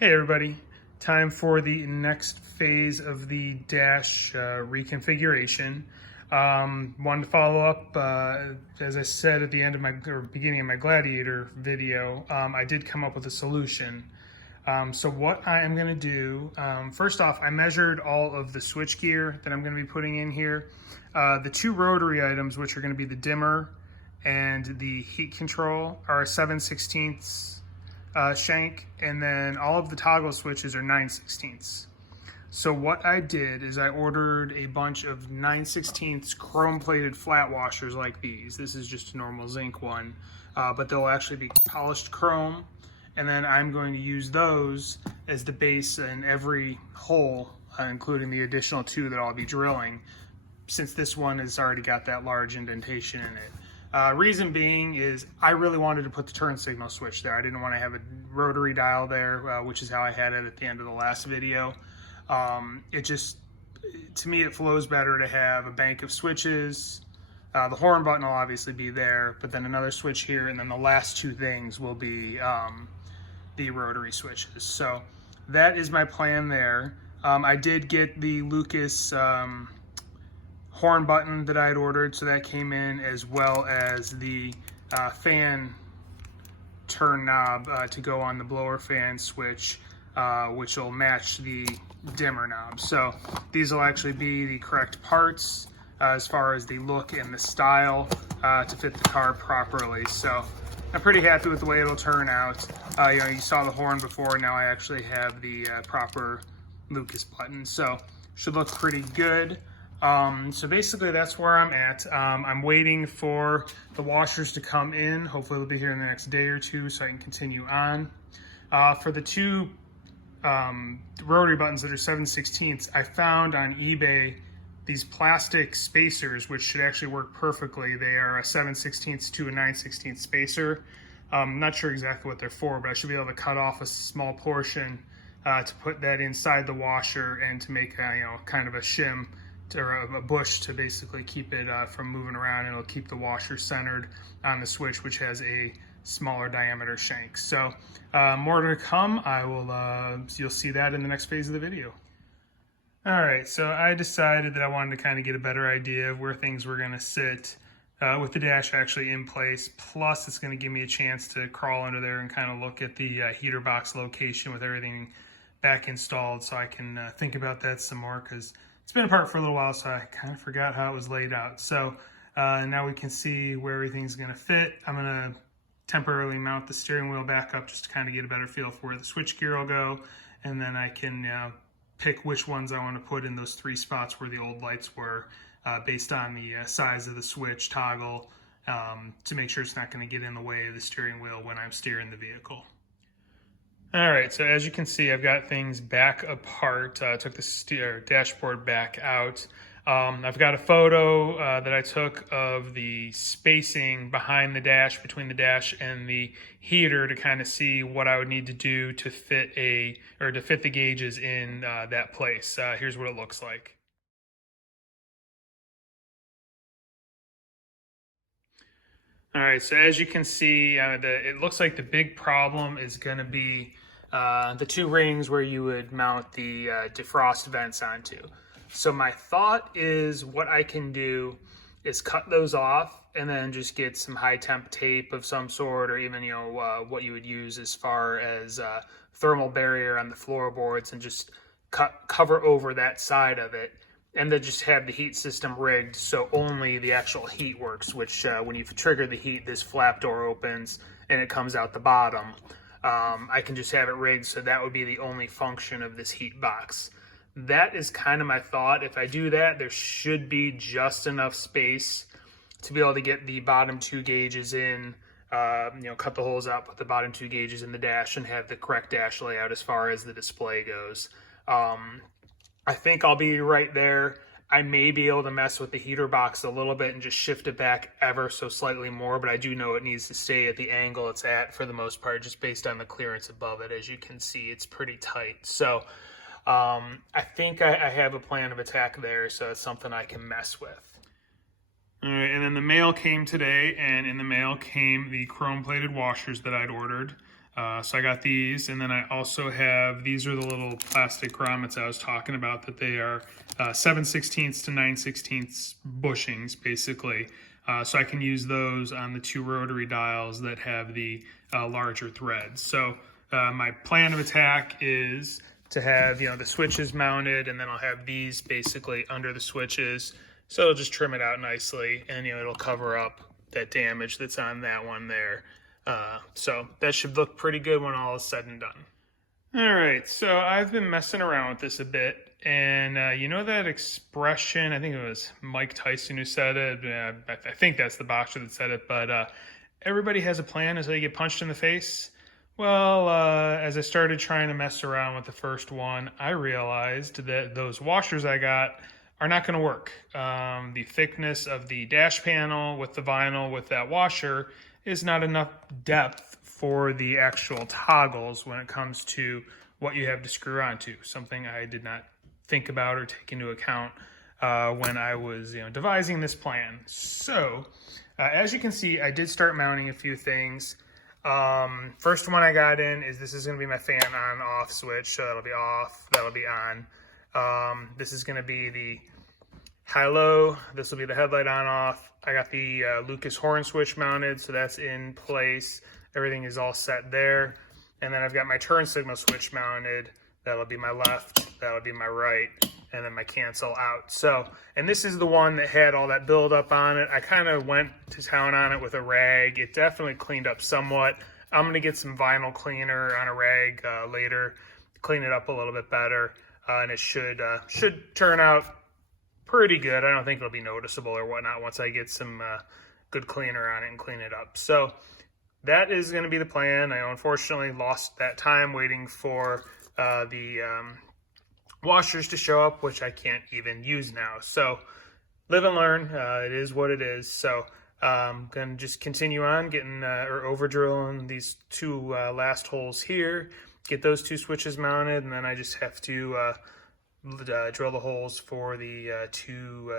Hey everybody, time for the next phase of the dash reconfiguration. Wanted to follow up, as I said at the end of my, or beginning of my Gladiator video, I did come up with a solution. So what I am gonna do, first off, I measured all of the switch gear that I'm gonna be putting in here. The two rotary items, which are gonna be the dimmer and the heat control, are 7/16 shank, and then all of the toggle switches are 9/16. So what I did is I ordered a bunch of 9/16 chrome plated flat washers like these. This is just a normal zinc one, but they'll actually be polished chrome, and then I'm going to use those as the base in every hole, including the additional two that I'll be drilling, since this one has already got that large indentation in it. Reason being is I really wanted to put the turn signal switch there. I didn't want to have a rotary dial there, which is how I had it at the end of the last video. It just, to me, it flows better to have a bank of switches. The horn button will obviously be there, but then another switch here, and then the last two things will be the rotary switches. So that is my plan there. I did get the Lucas horn button that I had ordered, so that came in, as well as the fan turn knob to go on the blower fan switch, which will match the dimmer knob. So these will actually be the correct parts as far as the look and the style to fit the car properly. So I'm pretty happy with the way it'll turn out. You saw the horn before, now I actually have the proper Lucas button, so should look pretty good. So basically that's where I'm at. I'm waiting for the washers to come in. Hopefully they'll be here in the next day or two so I can continue on. For the two rotary buttons that are 7/16, I found on eBay these plastic spacers, which should actually work perfectly. They are a 7/16 to a 9/16 spacer. I'm not sure exactly what they're for, but I should be able to cut off a small portion to put that inside the washer and to make kind of a shim or a bush to basically keep it from moving around, and it'll keep the washer centered on the switch, which has a smaller diameter shank. So more to come. You'll see that in the next phase of the video. All right, so I decided that I wanted to kind of get a better idea of where things were going to sit with the dash actually in place. Plus, it's going to give me a chance to crawl under there and kind of look at the heater box location with everything back installed, so I can think about that some more, because it's been apart for a little while, so I kind of forgot how it was laid out. So now we can see where everything's going to fit. I'm going to temporarily mount the steering wheel back up just to kind of get a better feel for where the switch gear will go, and then I can pick which ones I want to put in those three spots where the old lights were, based on the size of the switch toggle, to make sure it's not going to get in the way of the steering wheel when I'm steering the vehicle. All right, so as you can see, I've got things back apart. I took the dashboard back out. I've got a photo that I took of the spacing behind the dash, between the dash and the heater, to kind of see what I would need to do to fit the gauges in that place. Here's what it looks like. All right, so as you can see, it looks like the big problem is going to be the two rings where you would mount the defrost vents onto. So my thought is, what I can do is cut those off and then just get some high temp tape of some sort, or even what you would use as far as thermal barrier on the floorboards, and just cover over that side of it, and then just have the heat system rigged so only the actual heat works, which when you trigger the heat, this flap door opens and it comes out the bottom. I can just have it rigged so that would be the only function of this heat box. That is kind of my thought. If I do that, there should be just enough space to be able to get the bottom two gauges in, cut the holes out, put the bottom two gauges in the dash, and have the correct dash layout as far as the display goes. I think I'll be right there. I may be able to mess with the heater box a little bit and just shift it back ever so slightly more, but I do know it needs to stay at the angle it's at for the most part, just based on the clearance above it. As you can see, it's pretty tight. So I think I have a plan of attack there, so it's something I can mess with. All right, and then the mail came today, and in the mail came the chrome-plated washers that I'd ordered. So I got these, and then I also have, these are the little plastic grommets I was talking about, that they are 7/16 to 9/16 bushings, basically. So I can use those on the 2 rotary dials that have the larger threads. So my plan of attack is to have, the switches mounted, and then I'll have these basically under the switches. So it'll just trim it out nicely, and it'll cover up that damage that's on that one there. So that should look pretty good when all is said and done. All right, so I've been messing around with this a bit, and you know that expression, I think it was Mike Tyson who said it, I think that's the boxer that said it, but everybody has a plan until you get punched in the face. Well, as I started trying to mess around with the first one, I realized that those washers I got are not going to work. The thickness of the dash panel with the vinyl with that washer is not enough depth for the actual toggles when it comes to what you have to screw onto. Something I did not think about or take into account when I was devising this plan. So as you can see, I did start mounting a few things. First one I got in is, this is going to be my fan on off switch, so that'll be off, that'll be on. This is going to be the high-low, this will be the headlight on off. I got the Lucas horn switch mounted, so that's in place. Everything is all set there. And then I've got my turn signal switch mounted. That'll be my left, that'll be my right, and then my cancel out. So, and this is the one that had all that buildup on it. I kind of went to town on it with a rag. It definitely cleaned up somewhat. I'm going to get some vinyl cleaner on a rag later, clean it up a little bit better, and it should turn out pretty good. I don't think it'll be noticeable or whatnot once I get some good cleaner on it and clean it up. So that is going to be the plan. I unfortunately lost that time waiting for the washers to show up, which I can't even use now. So live and learn. It is what it is. So I'm going to just continue on getting or over drilling these 2 last holes here, get those 2 switches mounted, and then I just have to drill the holes for the 2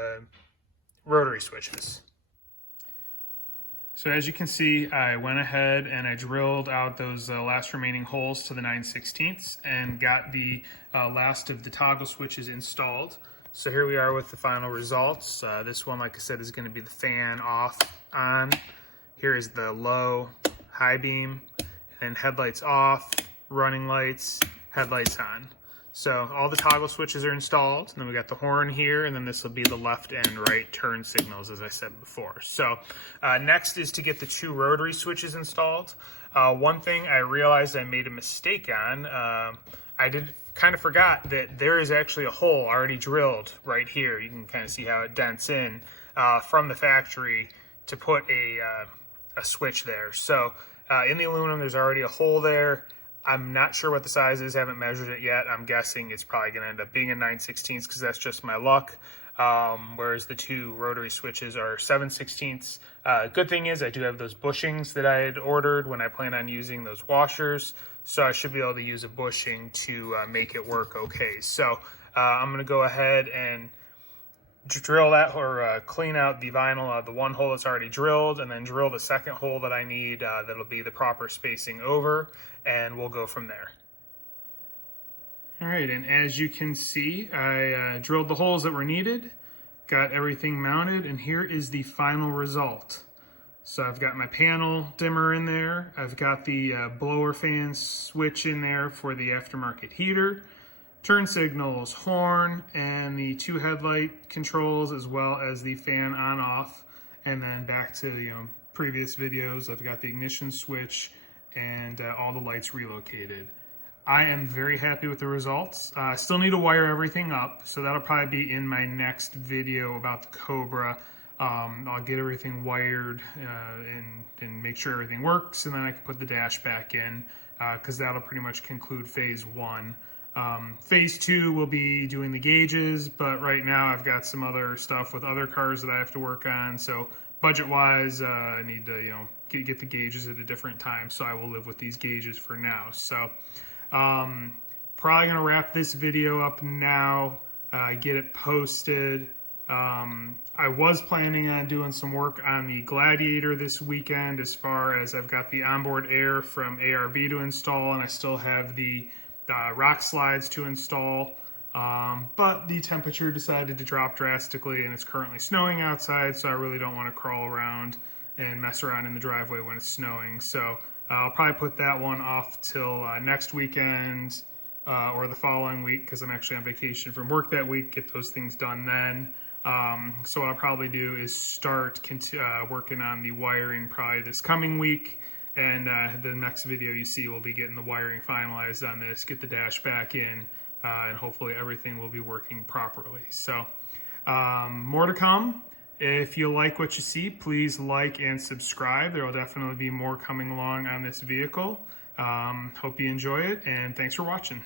rotary switches. So as you can see, I went ahead and I drilled out those last remaining holes to the 9/16 and got the last of the toggle switches installed. So here we are with the final results. This one, like I said, is going to be the fan off, on. Here is the low, high beam, and headlights off, running lights, headlights on. So all the toggle switches are installed, and then we got the horn here, and then this will be the left and right turn signals, as I said before. So next is to get the 2 rotary switches installed. One thing I realized I made a mistake on, I kind of forgot that there is actually a hole already drilled right here. You can kind of see how it dents in from the factory to put a switch there. So in the aluminum, there's already a hole there. I'm not sure what the size is, haven't measured it yet. I'm guessing it's probably going to end up being a 9/16 because that's just my luck. Whereas the 2 rotary switches are 7/16. Good thing is I do have those bushings that I had ordered when I plan on using those washers. So I should be able to use a bushing to make it work okay. So I'm going to go ahead and drill that, or clean out the vinyl of the 1 hole that's already drilled, and then drill the 2nd hole that I need that'll be the proper spacing over, and we'll go from there. All right, and as you can see, I drilled the holes that were needed, got everything mounted, and here is the final result. So I've got my panel dimmer in there, I've got the blower fan switch in there for the aftermarket heater, turn signals, horn, and the 2 headlight controls, as well as the fan on off. And then back to previous videos, I've got the ignition switch and all the lights relocated. I am very happy with the results. I still need to wire everything up, so that'll probably be in my next video about the Cobra. I'll get everything wired and make sure everything works, and then I can put the dash back in, because that'll pretty much conclude phase 1. Phase 2 will be doing the gauges, but right now I've got some other stuff with other cars that I have to work on. So budget-wise, I need to get the gauges at a different time. So I will live with these gauges for now. So probably gonna wrap this video up now, get it posted. I was planning on doing some work on the Gladiator this weekend, as far as I've got the onboard air from ARB to install, and I still have the rock slides to install. But the temperature decided to drop drastically, and it's currently snowing outside, so I really don't want to crawl around and mess around in the driveway when it's snowing. So I'll probably put that one off till next weekend or the following week, because I'm actually on vacation from work that week, get those things done then. So what I'll probably do is start working on the wiring probably this coming week, and the next video you see will be getting the wiring finalized on this, get the dash back in, and hopefully everything will be working properly. So more to come. If you like what you see, please like and subscribe. There will definitely be more coming along on this vehicle. Hope you enjoy it, and thanks for watching.